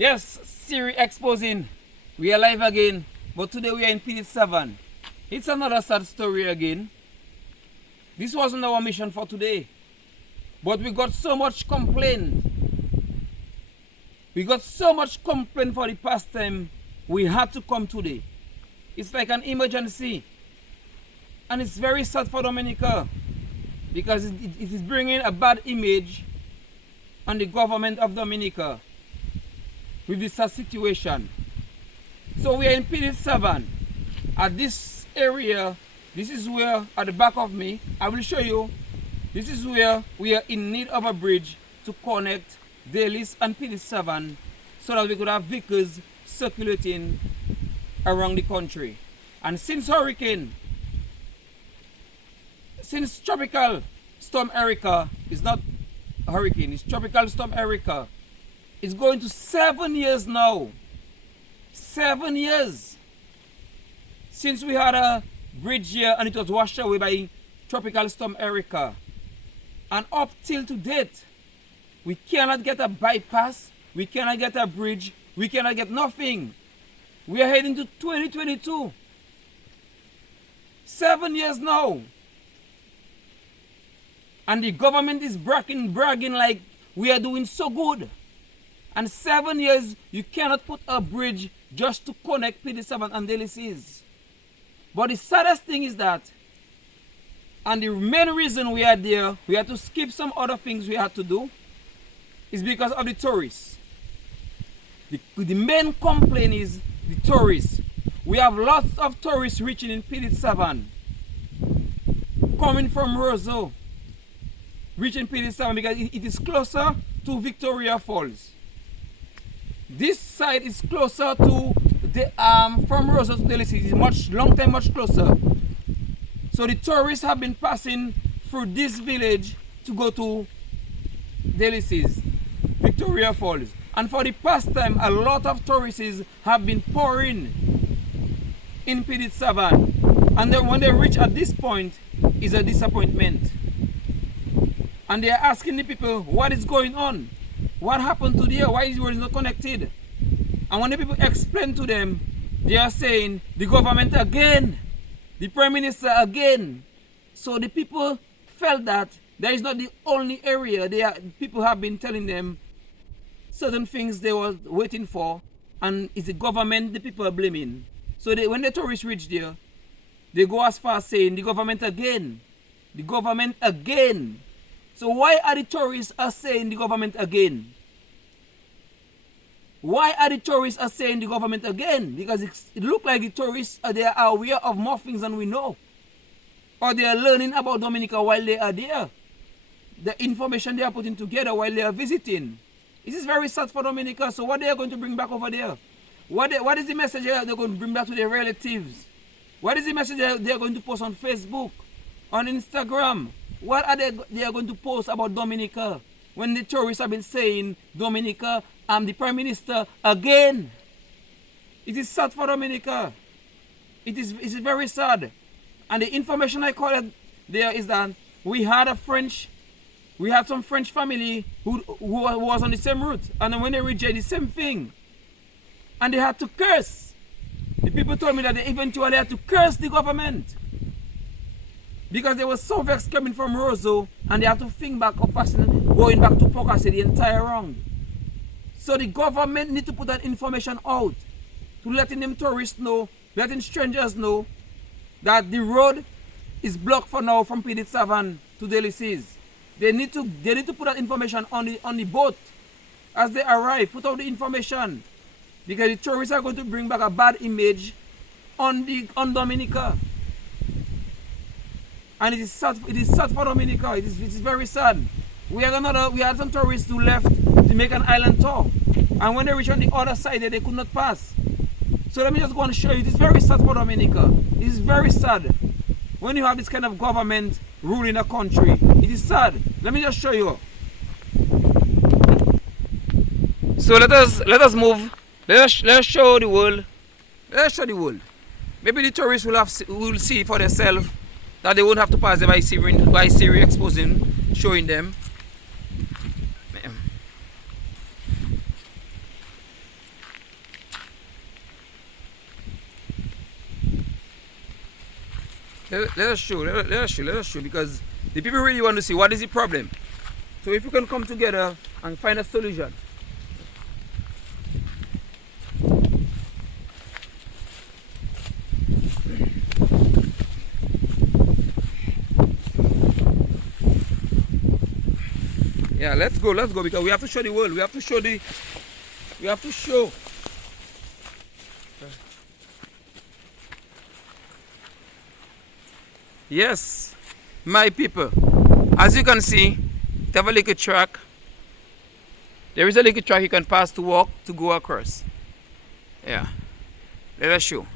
Yes, Siri exposing. We are live again, but today we are in PD7. It's another sad story again. This wasn't our mission for today, but we got so much complaint. We got so much complaint for the past time. We had to come today. It's like an emergency, and it's very sad for Dominica because it is bringing a bad image on the government of Dominica with this situation. So we are in PD7. At this area, this is where, at the back of me, I will show you, this is where we are in need of a bridge to connect Dailies and PD7 so that we could have vehicles circulating around the country. And since Tropical Storm Erica is not a hurricane, it's Tropical Storm Erica, it's going to 7 years now. 7 years since we had a bridge here and it was washed away by Tropical Storm Erica. And up till to date, we cannot get a bypass, we cannot get a bridge, we cannot get nothing. We are heading to 2022. 7 years now. And the government is bragging like we are doing so good. And 7 years, you cannot put a bridge just to connect PD7 and Dailies. But the saddest thing is that, and the main reason we are there, we had to skip some other things we had to do, is because of the tourists. The main complaint is the tourists. We have lots of tourists reaching in PD7, coming from Roseau, reaching PD7 because it is closer to Victoria Falls. This side is closer to the from Roseau to Dailies. It is much closer. So the tourists have been passing through this village to go to Dailies, Victoria Falls. And for the past time, a lot of tourists have been pouring in PD7. And then when they reach at this point, is a disappointment. And they are asking the people, what is going on? What happened to there? Why is it not connected? And when the people explain to them, they are saying, the government again, the Prime Minister again. So the people felt that that is not the only area. People have been telling them certain things they were waiting for, and it's the government the people are blaming. So when the tourists reach there, they go as far as saying, the government again. The government again. So why are the tourists saying the government again? Why are the tourists saying the government again? Because it looks like the tourists they are aware of more things than we know. Or they are learning about Dominica while they are there. The information they are putting together while they are visiting. This is very sad for Dominica. So what they are going to bring back over there? What is the message they're going to bring back to their relatives? What is the message they are going to post on Facebook, on Instagram? What are they are going to post about Dominica when the tourists have been saying, Dominica, I'm the Prime Minister again? It is sad for Dominica. It is very sad. And the information I caught there is that we had some French family who was on the same route. And then when they reached the same thing. And they had to curse. The people told me that they eventually had to curse the government. Because they were so vexed coming from Roseau and they have to think back of going back to Pocasset the entire round. So the government need to put that information out to letting them tourists know, letting strangers know that the road is blocked for now from PD7 to Dailies. They need to put that information on the boat as they arrive. Put out the information because the tourists are going to bring back a bad image on Dominica. And it is sad for Dominica. It is very sad. We had some tourists who left to make an island tour. And when they reached on the other side they could not pass. So let me just go and show you. It is very sad for Dominica. It is very sad when you have this kind of government ruling a country. It is sad. Let me just show you. So let us move. Let us show the world. Let us show the world. Maybe the tourists will see for themselves that they won't have to pass them by Siri exposing, showing them. Let us show, because the people really want to see what is the problem. So if we can come together and find a solution. Yeah, let's go, because we have to show the world. We have to show. Yes, my people. As you can see, they have a little track. There is a little track you can pass to walk, to go across. Yeah, let us show.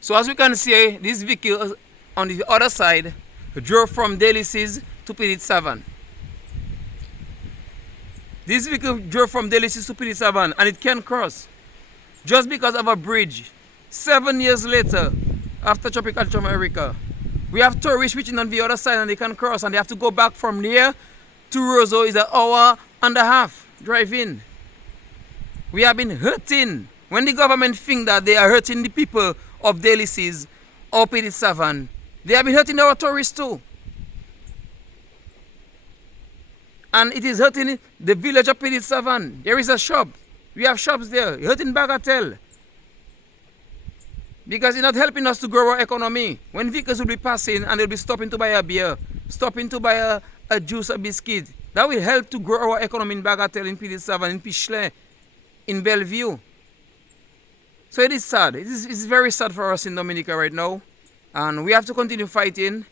So as we can see, this vehicle on the other side drove from Delices to Pidit-Savan. This vehicle drove from Delices to Pidit-Savan, and it can cross just because of a bridge. 7 years later, after Tropical America, we have tourists reaching on the other side and they can cross, and they have to go back from there to Roseau. Is an hour and a half drive in. We have been hurting. When the government think that they are hurting the people of Delices or Pidit-Savan, they have been hurting our tourists too. And it is hurting the village of Pidit-Savan. There is a shop. We have shops there. Hurting Bagatelle. Because it's not helping us to grow our economy. When vehicles will be passing and they'll be stopping to buy a beer, stopping to buy a juice, a biscuit, that will help to grow our economy in Bagatelle, in Pidit-Savan, in Pichelin, in Bellevue. So it is sad. It's very sad for us in Dominica right now. And we have to continue fighting,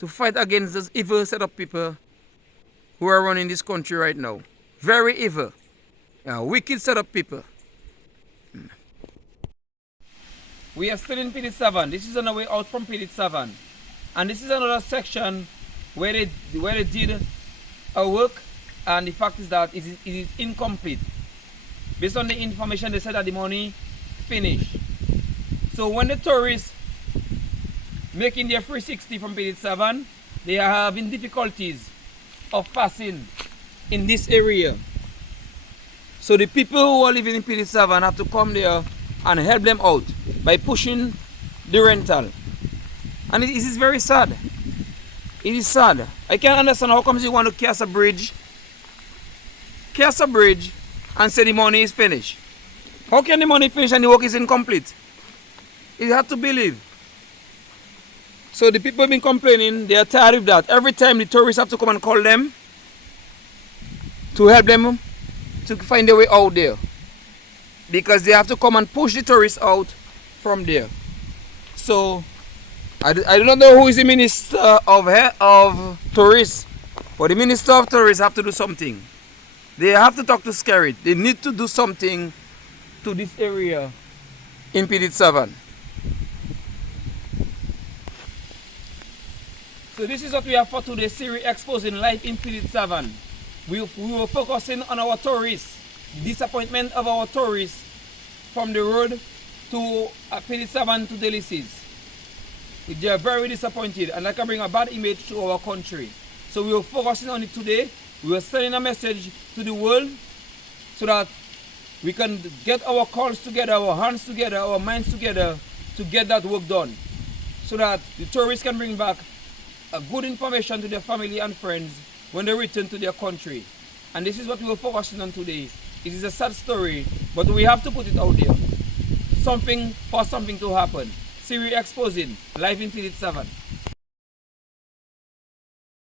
to fight against those evil set of people who are running this country right now. Very evil. Wicked set of people. We are still in Pidit-Savan. This is on the way out from Pidit-Savan. And this is another section where they did a work, and the fact is that it is incomplete. Based on the information, they said that the money finished. So when the tourists making their 360 from Pidit-Savan, they are having difficulties of passing in this area. So the people who are living in Pidit-Savan have to come there and help them out by pushing the rental. And it is very sad. It is sad. I can't understand how comes you want to cast a bridge and say the money is finished. How can the money finish and the work is incomplete? It's hard to believe. So the people have been complaining, they are tired of that. Every time the tourists have to come and call them to help them to find their way out there. Because they have to come and push the tourists out from there. So I do not know who is the Minister of Tourists, but the Minister of Tourists have to do something. They have to talk to Siri. They need to do something to this area in Pidit-Savan. So this is what we have for today, Siri exposing life in Pidit-Savan. We were focusing on our tourists, disappointment of our tourists from the road to Pidit-Savan to Delices. They are very disappointed, and that can bring a bad image to our country. So we were focusing on it today. We were sending a message to the world so that we can get our calls together, our hands together, our minds together to get that work done. So that the tourists can bring back a good information to their family and friends when they return to their country. And this is what we were focusing on today. It is a sad story, but we have to put it out there. Something to happen. Siri exposing life in Pidit-Savan.